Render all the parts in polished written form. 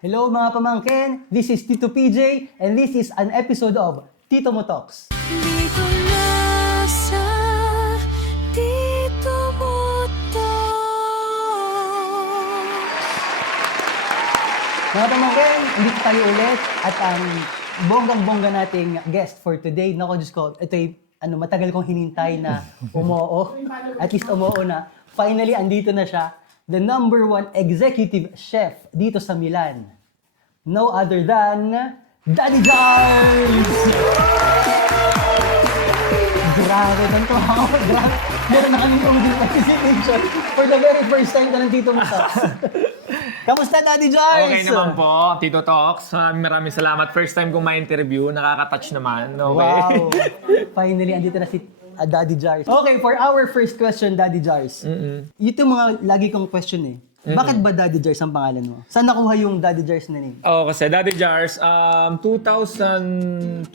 Hello mga pamangkin, this is Tito PJ and this is an episode of Tito Mo Talks. Dito na sa Tito Mo Talks. Mga pamangkin, dito tayo ulit at ang bonggang-bongga nating guest for today. Naku, Diyos ko, ito'y matagal kong hinintay na umoo. At least umoo na. Finally, andito na siya. The number one executive chef dito sa Milan. No other than Daddy Jars! Grabe, ganito ako. Grabe. Meron na kaming comedy participation for the very first time na nandito mo sa. Kamusta, Daddy Jars? Okay naman po, Tito Talks. Maraming salamat. First time kong ma-interview. Nakaka-touch naman. Okay. Wow! Finally, andito na si Daddy Jars. Okay, for our first question, Daddy Jars. Ito mga lagi kong question eh. Bakit ba Daddy Jars ang pangalan mo? Saan nakuha yung Daddy Jars na name? Kasi Daddy Jars, 2022,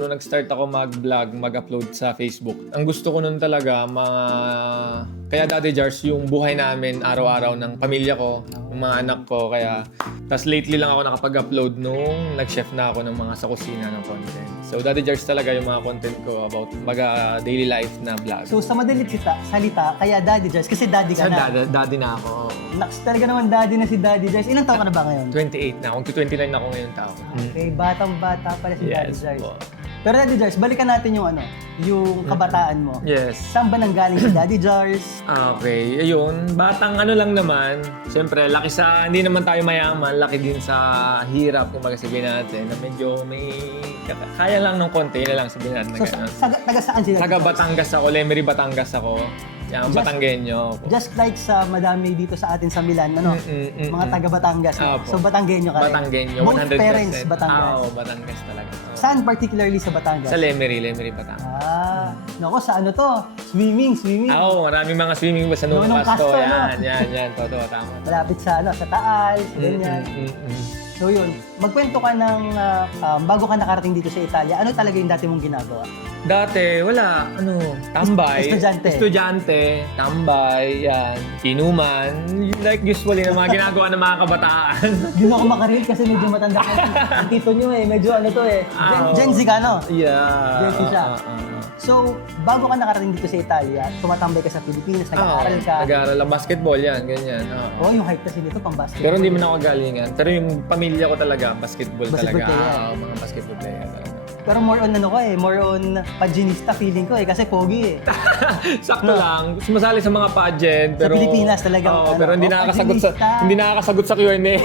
nung nag-start ako mag-vlog, mag-upload sa Facebook. Ang gusto ko nun talaga, kaya Daddy Jars, yung buhay namin araw-araw ng pamilya ko, ng mga anak ko. Kaya, tas lately lang ako nakapag-upload nung nag-chef na ako ng mga sa kusina ng content. So Daddy Jars talaga yung mga content ko about daily life na vlog. So sa madalit salita, kaya Daddy Jars, kasi daddy ka na. Daddy na ako. Naks, talaga naman daddy na si Daddy Jars. Ilang taon ka na ba ngayon? 28 na. Kung 29 na ako ngayon tao. Okay, batang-bata pala si Daddy Yes Jars. po. Pero Daddy Jars, balikan natin yung kabataan mo. Yes. Saan ba nanggaling si Daddy Jars? Okay, ayun. Batang lang naman. Siyempre, hindi naman tayo mayaman. Laki din sa hirap, kung sabihin natin, na medyo may kaya lang ng konti na lang sabihin natin. So, taga saan si Daddy Taga Jars? Batangas ako, Lemery, Batangas ako. Yan, Batanggenyo ako. Just like sa madami dito sa atin sa Milan, mga taga Batangas. No? Opo. So Batanggenyo ka rin. Batanggenyo, 100%. Both parents Batangas. Oo, Batangas talaga. Oo. Saan particularly sa Batangas? Sa Lemery, Batangas. Nako, sa ano to? Swimming. Maraming mga swimming ba sa Nunong Nunong Casto. Casto, no? Yan. Totoo, tama. Malapit sa sa Taal, ganyan. So yun, magkwento ka ng bago ka nakarating dito sa Italia, ano talaga yung dati mong ginagawa? Dati, wala. Tambay. Estudyante. Tambay, yan. Inuman. Like usually na mga ginagawa ng mga kabataan. Hindi mo ako makareel kasi medyo matanda ka. Ang tito nyo medyo Gen Z ka, no? Yeah. Gen Z siya. So, bago ka nakarating dito sa Italia, tumatambay ka sa Pilipinas, nag-aaral ka. Nag-aaral lang. Basketball yan, ganyan. Yung height kasi nito, pang basketball. Pero hindi man ako galingan. Pero yung pamilya ko talaga, basketball Basketball talaga. player. Mga basketball player talaga. Pero more on more on paginista feeling ko kasi pogi eh. Sakto lang. Sumasali sa mga pageant. Pero, Pilipinas talaga. pero hindi nakakasagot sa Q&A.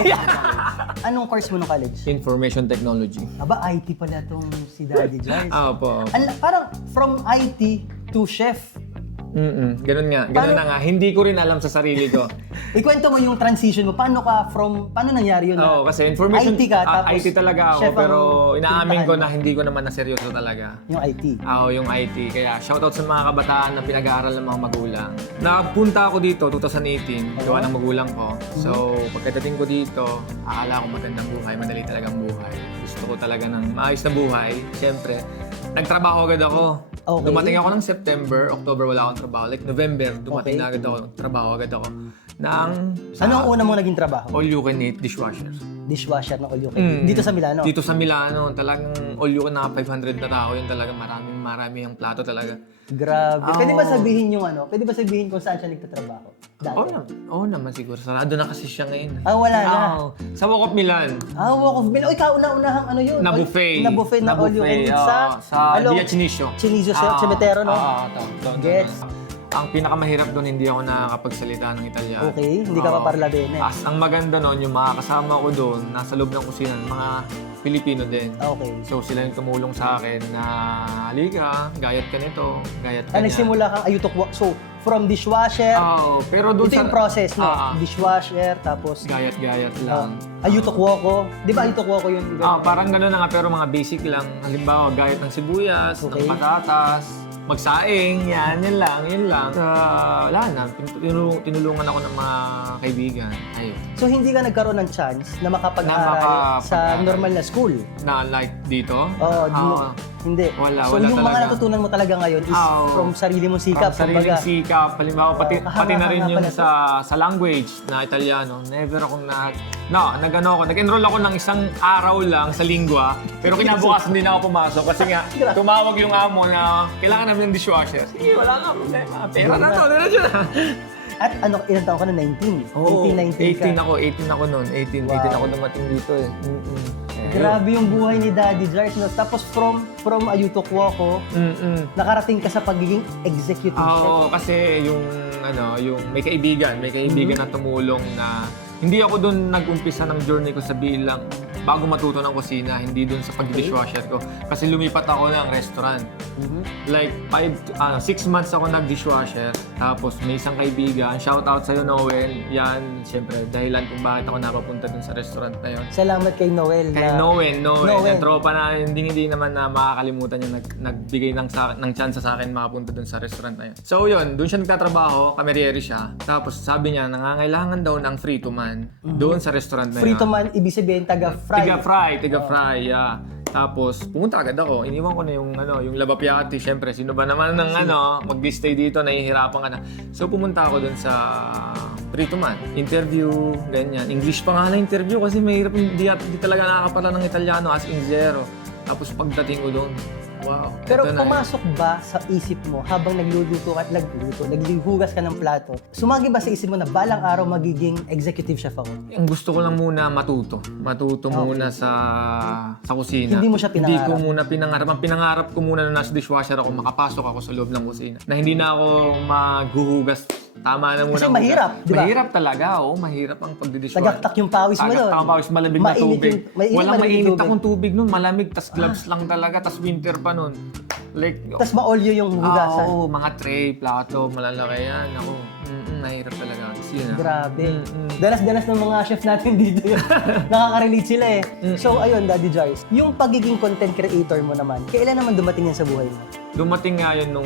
Anong course mo nung college? Information Technology. Aba, IT pala tong si Daddy Jars. Po. Parang from IT to chef. Ganun na nga. Hindi ko rin alam sa sarili ko. Ikwento mo yung transition mo. Paano nangyari yun? Kasi information, IT ka, tapos IT talaga ako, chef ang pero inaamin ko pinuntahan na mo. hindi ko naman na seryoso talaga. Yung IT. Yung IT. Kaya shoutout sa mga kabataan na pinag-aaral ng mga magulang. Nakapunta ako dito 2018, gawa ng magulang ko. So, pagkadating ko dito, akala ko magandang buhay, madali talagang buhay. Gusto ko talaga ng maayos na buhay. Siyempre, nagtrabaho agad ako. Okay. Dumating ako ng September, October wala akong trabaho. Like November, dumating na agad ako. Trabaho agad ako. Ano ang una mong naging trabaho? All you can eat dishwasher. Dishwasher na all you can eat. Dito sa Milano? Dito sa Milano, talagang all you can na 500 na tao yun talaga. Marami ang plato talaga. Grabe. Pwede ba sabihin kung saan siya nagtatrabaho? Dati? Oo naman siguro. Sarado na kasi siya ngayon. Wala na. Sa Walk of Milan. Walk of Milan. Kauna-unahang yun. Na buffet. Na buffet na all you can eat sa Via Cinicio. Cinicio Cemetery, no? Gets. Ang pinakamahirap doon, hindi ako nakakapagsalita ng Italiano. Okay, hindi ka paparla bene. Ang maganda doon, yung mga kasama ko doon, nasa loob ng kusina, mga Pilipino din. Okay. So sila yung tumulong sa akin na, halika, gayat ka nito, gayat ka niyan. Nagsimula kang ayutok. So, from dishwasher, pero doon ito yung process, no? Dishwasher, tapos gayat-gayat lang. ayutok woko. Di ba ayutok woko yun? Parang gano'n na nga, pero mga basic lang. Halimbawa, gayat ng sibuyas, ng patatas, magsaing, yun lang. Wala na, tinulungan ako ng mga kaibigan. Ayun. So hindi ka nagkaroon ng chance na makapag-aral sa normal na school? Na like dito? Oo, hindi. Wala, so wala yung mga talaga. natutunan mo talaga ngayon is from sarili mong sikap. Ang sariling kumbaga. sikap, halimbawa pati na rin kahanga-hanga yung pala sa language na Italiano. Never akong nag-enroll ako ng isang araw lang sa lingua, pero kinabukasan din ako pumasok kasi nga tumawag yung amo na kailangan namin ng dishwasher. Sige, wala nga problema. Pera na to, diretso na. At ilang taon ka na? 19? 18, 19 ka. 18 ako noon. 18 ako dumating dito eh. Grabe yung buhay ni Daddy Jars. No? Tapos from Ayutthaya ko, nakarating ka sa pagiging executive chef. Oo, kasi yung may kaibigan na tumulong na hindi ako doon nag-umpisa ng journey ko sa bilang bago matuto ng kusina, hindi doon sa pag-dishwasher ko. Kasi lumipat ako ng restaurant. Like 6 months ako nag-dishwasher. Tapos may isang kaibigan, shout out sa'yo Noel. Yan, siyempre, dahilan kung bakit ako napapunta doon sa restaurant na yun. Salamat kay Noel. Kay Noel. Yung tropa na hindi naman na makakalimutan niya nagbigay ng chance sa akin makapunta dun sa restaurant na yun. So yun, dun siya nagtatrabaho, kameryeri siya. Tapos sabi niya, nangangailangan daw ng free to man doon sa restaurant na yun. Free to man, ibig sabihin taga-fry. Tiga-fry, yeah. Tapos pumunta agad ako. Iniwan ko na yung lavapiatti. Siyempre, sino ba naman ng mag-stay dito, nahihirapan ka na. So pumunta ako dun sa free to man. Interview, ganyan. English pa nga na interview kasi mahirap, hindi talaga nakakapala ng Italiano as in zero. Tapos pagdating ko doon, wow. Pero pumasok ba sa isip mo habang nagluluto at naglihugas ka ng plato, sumagi ba sa isip mo na balang araw magiging executive chef ako? Ang gusto ko lang muna matuto muna sa kusina. Hindi mo siya pinangarap? Hindi ko muna pinangarap. Ang pinangarap ko muna na nasa dishwasher ako, makapasok ako sa loob ng kusina. Na hindi na ako maghuhugas. Tama na muna. Kasi mahirap, di ba? Mahirap talaga, mahirap ang pagdidishwasher. Tagaktak yung pawis mo doon. Tagaktak ang pawis, malamig na tubig. Walang mainit tubig. akong tubig nun, malamig, tas gloves lang talaga, tas winter pa nun. Like, Tapos ma-olyo yung hugasan. Oo, mga tray, plato, malalaki yan. Ako, mahirap talaga. Sino? Grabe. Danas-danas ng mga chef natin dito yun. Nakaka-relate sila eh. So ayun, Daddy Jars, yung pagiging content creator mo naman, kailan naman dumating yan sa buhay mo? Dumating nga yun nung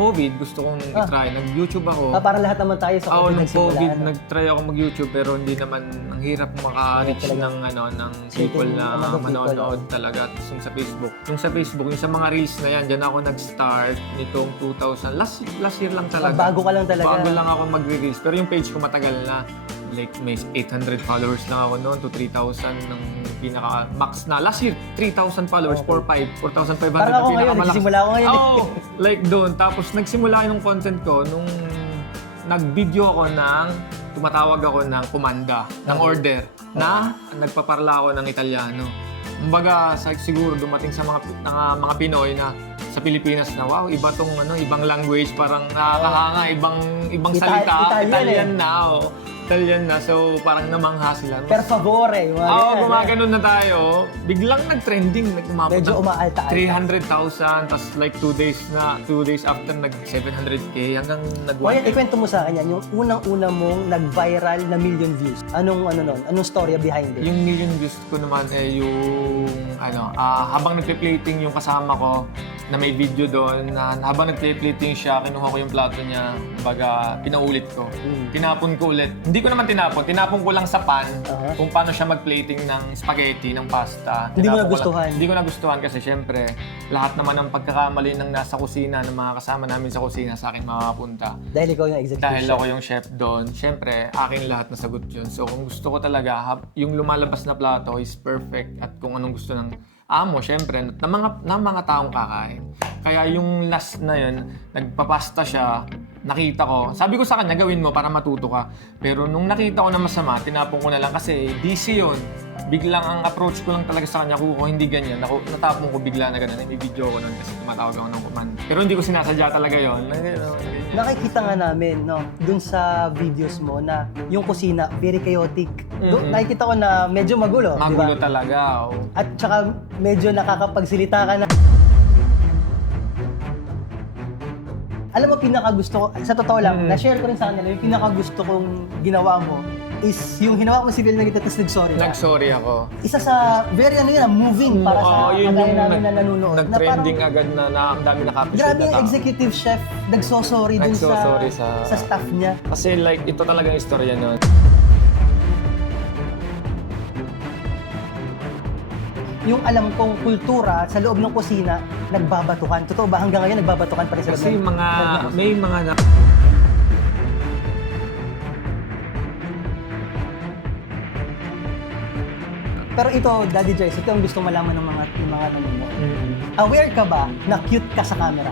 COVID, gusto kong i-try. Nag-YouTube ako. Para lahat naman tayo sa COVID Nung nagsimula. COVID, nag-try ako mag-YouTube pero hindi naman, ang hirap maka-reach ng people na manonood talaga. Tapos yung sa Facebook, yung sa mga reels na yan, dyan ako nag-start nitong 2000. Last year lang talaga. Bago ka lang talaga. Bago lang ako mag-reels. Pero yung page ko matagal na. Like may 800 followers lang ako noon to 3,000 ng pinaka-max na. Last year, 3,000 followers, 4,500 Parang ako ngayon, nagsisimula ako ngayon. Like doon. Tapos nagsimula yung content ko nung nag-video ako tumatawag ako ng komanda, ng order, na nagpaparla ako ng Italiano. Kumbaga, siguro dumating sa mga Pinoy na sa Pilipinas na, wow, iba tong ibang language, parang nakakahanga, ibang salita, Italian na. Italian na, so parang namangha sila. Per favore. Gumaganon na tayo. Biglang nag-trending, medyo umaalta-alta. 300,000, tapos like 2 days after, nag-700K, hanggang Kuya, ikwento mo sa akin yan, yung unang-una mong nag-viral na million views. Anong storya behind it? Yung million views ko naman yung habang nagpe-plating yung kasama ko, na may video doon, na habang nagpe-plating siya, kinuha ko yung plato niya, baga pinaulit ko. Tinapon ko ulit. Hindi ko naman tinapon ko lang sa pan kung paano siya mag-plating ng spaghetti, ng pasta. Hindi mo nagustuhan? Hindi ko nagustuhan kasi syempre, lahat naman ng pagkakamali ng nasa kusina, ng mga kasama namin sa kusina, sa akin makapunta. Dahil ikaw yung executive Dahil chef. ako yung chef doon, syempre, aking lahat nasagot yun. So kung gusto ko talaga, yung lumalabas na plato is perfect at kung anong gusto ng amo, syempre, ng mga taong kakain. Kaya yung last na yun, nagpapasta siya, nakita ko, sabi ko sa kanya, gawin mo para matuto ka. Pero nung nakita ko na masama, tinapon ko na lang kasi DC yun. Biglang ang approach ko lang talaga sa kanya, kung hindi ganyan, natapon ko bigla na ganun. May video ko nun kasi tumatawag ako ng command. Pero hindi ko sinasadya talaga yun. Nakikita nga namin, dun sa videos mo na yung kusina, very chaotic. Nakikita ko na medyo magulo, Magulo diba? talaga. At saka medyo nakakapagsilita ka na. Alam mo, pinakagusto ko, sa totoo lang, na-share ko rin sa kanila, yung pinakagusto kong ginawa mo is yung hinawa mo si Vilmarita tapos nag-sorry ka. Nag-sorry ako. Isa sa very moving para sa yun kagaya yung namin na nanonood. nag-trending agad na ang dami nakapis. Grabe yung executive chef, nagsosorry dun Nagsosorry sa staff niya. Kasi like, ito talagang istorya nun. yung alam kong kultura sa loob ng kusina, nagbabatukan. Totoo ba hanggang ngayon nagbabatukan pa rin sa loob Kasi ng- may mga Pero ito, Daddy Joyce, ito ang gusto malaman ng mga nanonood. Aware ka ba na cute ka sa camera?